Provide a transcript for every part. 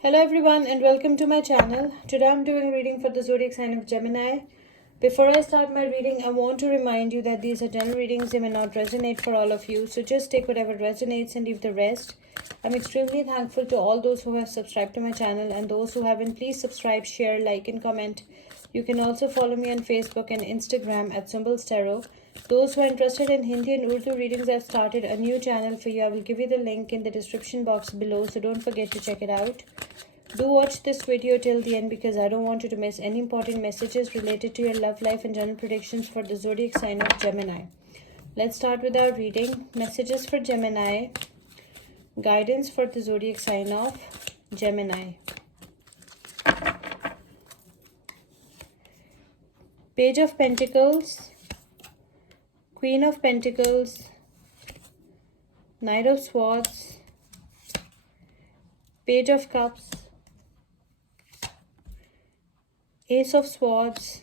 Hello everyone and welcome to my channel. Today I'm doing reading for the zodiac sign of Gemini. Before I start my reading, I want to remind you that these are general readings. They may not resonate for all of you, so just take whatever resonates and leave the rest. I'm extremely thankful to all those who have subscribed to my channel, and those who haven't, please subscribe, share, like and comment. You can also follow me on Facebook and Instagram at Symbols Tarot. Those who are interested in Hindi and Urdu readings, I've started a new channel for you. I will give you the link in the description box below, so don't forget to check it out. Do watch this video till the end because I don't want you to miss any important messages related to your love life and general predictions for the zodiac sign of Gemini. Let's start with our reading. Messages for Gemini. Guidance for the zodiac sign of Gemini. Page of Pentacles, Queen of Pentacles, Knight of Swords, Page of Cups, Ace of Swords,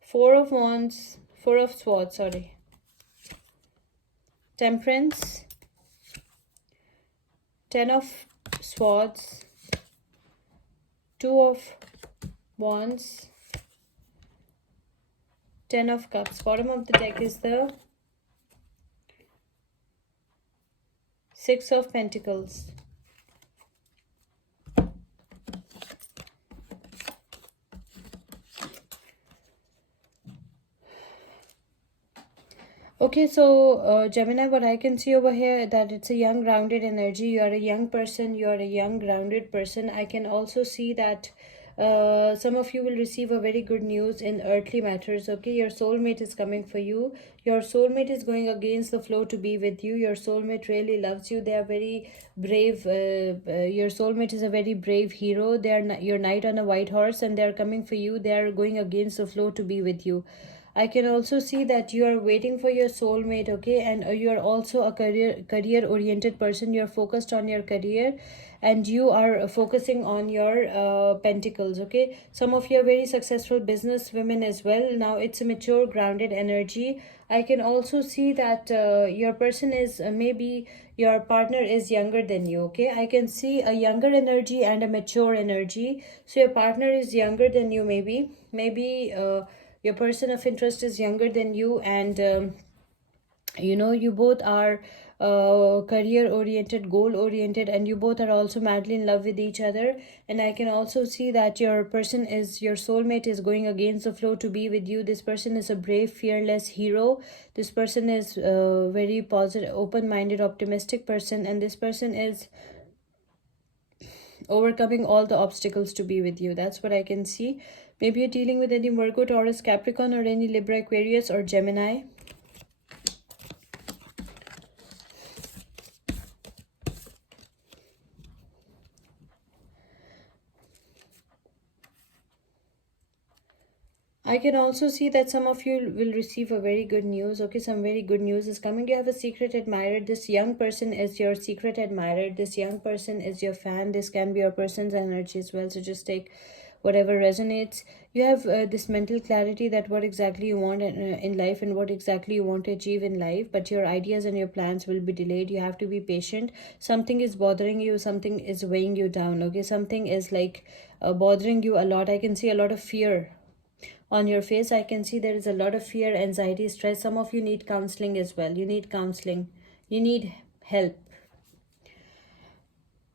Four of Swords, Temperance, Ten of Swords, Two of Wands, Ten of Cups. Bottom of the deck is the Six of Pentacles. Okay, so Gemini, what I can see over here that it's a young grounded energy. You are a young person, you are a young grounded person. I can also see that some of you will receive a very good news in earthly matters. Okay, your soulmate is coming for you. Your soulmate is going against the flow to be with you. Your soulmate really loves you. They are very brave. Your soulmate is a very brave hero. They are your knight on a white horse, and they are coming for you. They are going against the flow to be with you. I can also see that you are waiting for your soulmate, okay, and you are also a career oriented person. You are focused on your career, and you are focusing on your pentacles, okay. Some of you are very successful business women as well. Now it's a mature grounded energy. I can also see that your person is maybe your partner is younger than you, okay. I can see a younger energy and a mature energy. So your partner is younger than you, maybe your person of interest is younger than you, and you both are career oriented, goal oriented, and you both are also madly in love with each other. And I can also see that your soulmate is going against the flow to be with you. This person is a brave, fearless hero. This person is very positive, open-minded, optimistic person, and this person is overcoming all the obstacles to be with you. That's what I can see. Maybe you're dealing with any Virgo, Taurus, Capricorn, or any Libra, Aquarius, or Gemini. I can also see that some of you will receive a very good news. Okay, some very good news is coming. You have a secret admirer. This young person is your secret admirer. This young person is your fan. This can be your person's energy as well. So just take whatever resonates. You have this mental clarity that what exactly you want in life and what exactly you want to achieve in life, but your ideas and your plans will be delayed. You have to be patient. Something is bothering you, something is weighing you down, okay. Something is like bothering you a lot. I can see a lot of fear on your face. I can see there is a lot of fear, anxiety, stress. Some of you need counseling as well. You need counseling, you need help.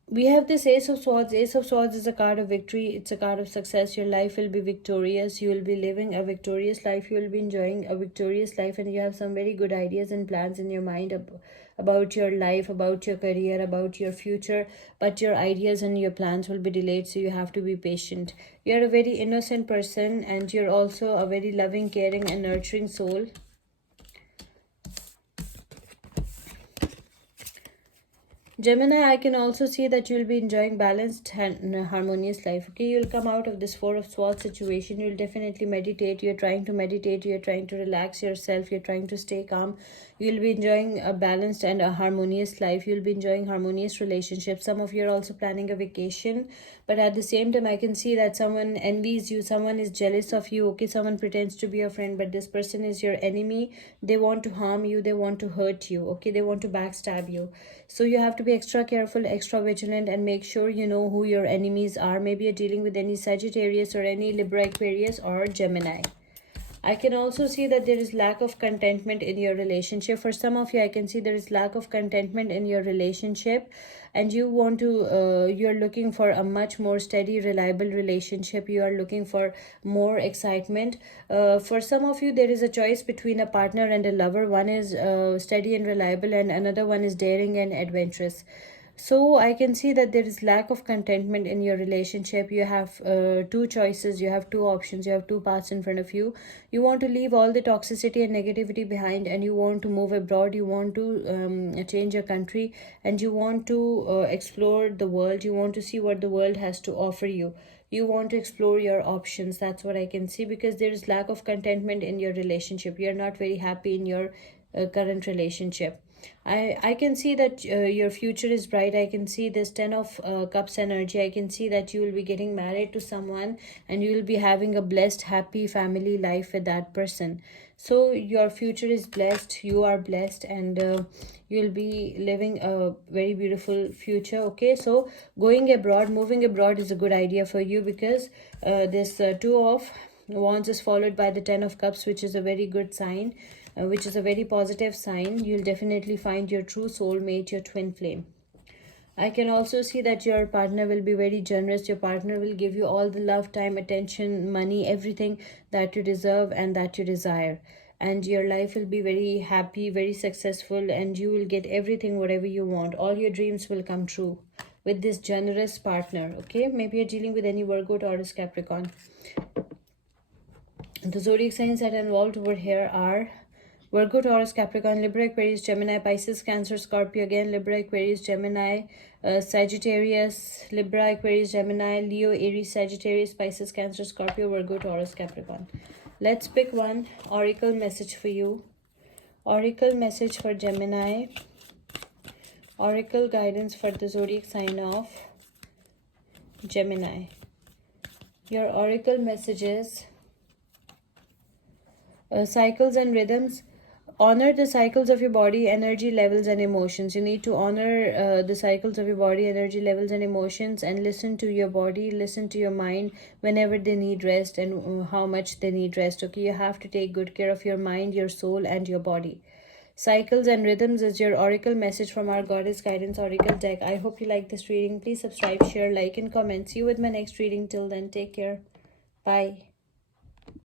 We have this Ace of Swords. Ace of Swords is a card of victory. It's a card of success. Your life will be victorious. You will be living a victorious life. You will be enjoying a victorious life, and you have some very good ideas and plans in your mind about your life, about your career, about your future, but your ideas and your plans will be delayed, so you have to be patient. You're a very innocent person, and you're also a very loving, caring, and nurturing soul. Gemini, I can also see that you'll be enjoying balanced and harmonious life. Okay, you'll come out of this Four of Swords situation. You'll definitely meditate. You're trying to meditate. You're trying to relax yourself. You're trying to stay calm. You'll be enjoying a balanced and a harmonious life. You'll be enjoying harmonious relationships. Some of you are also planning a vacation, but at the same time I can see that someone envies you, someone is jealous of you. Okay, someone pretends to be your friend, but this person is your enemy. They want to harm you, they want to hurt you. Okay, they want to backstab you. So you have to be extra careful, extra vigilant, and make sure you know who your enemies are. Maybe you're dealing with any Sagittarius or any Libra, Aquarius, or Gemini. I can also see that there is lack of contentment in your relationship. For some of you, I can see there is lack of contentment in your relationship, and you want to, you're looking for a much more steady, reliable relationship. You are looking for more excitement. For some of you, there is a choice between a partner and a lover. One is steady and reliable, and another one is daring and adventurous. So I can see that there is lack of contentment in your relationship. You have two choices, you have two options, you have two paths in front of you. You want to leave all the toxicity and negativity behind, and you want to move abroad. You want to change your country, and you want to explore the world. You want to see what the world has to offer you. You want to explore your options. That's what I can see, because there is lack of contentment in your relationship. You're not very happy in your current relationship. I can see that your future is bright. I can see this 10 of cups energy. I can see that you will be getting married to someone, and you will be having a blessed, happy family life with that person. So your future is blessed, you are blessed, and you'll be living a very beautiful future. Okay, so going abroad, moving abroad is a good idea for you, because this two of wands is followed by the 10 of cups, which is a very good sign, which is a very positive sign. You'll definitely find your true soulmate, your twin flame. I can also see that your partner will be very generous. Your partner will give you all the love, time, attention, money, everything that you deserve and that you desire. And your life will be very happy, very successful, and you will get everything, whatever you want. All your dreams will come true with this generous partner. Okay, maybe you're dealing with any Virgo, Taurus, Capricorn. The zodiac signs that are involved over here are Virgo, Taurus, Capricorn, Libra, Aquarius, Gemini, Pisces, Cancer, Scorpio, again Libra, Aquarius, Gemini, Sagittarius, Libra, Aquarius, Gemini, Leo, Aries, Sagittarius, Pisces, Cancer, Scorpio, Virgo, Taurus, Capricorn. Let's pick one oracle message for you. Oracle message for Gemini. Oracle guidance for the zodiac sign of Gemini. Your oracle messages: cycles and rhythms. Honor the cycles of your body, energy levels, and emotions. You need to honor the cycles of your body, energy levels, and emotions, and listen to your body, listen to your mind whenever they need rest and how much they need rest. Okay, you have to take good care of your mind, your soul, and your body. Cycles and rhythms is your oracle message from our Goddess Guidance Oracle deck. I hope you like this reading. Please subscribe, share, like, and comment. See you with my next reading. Till then, take care. Bye.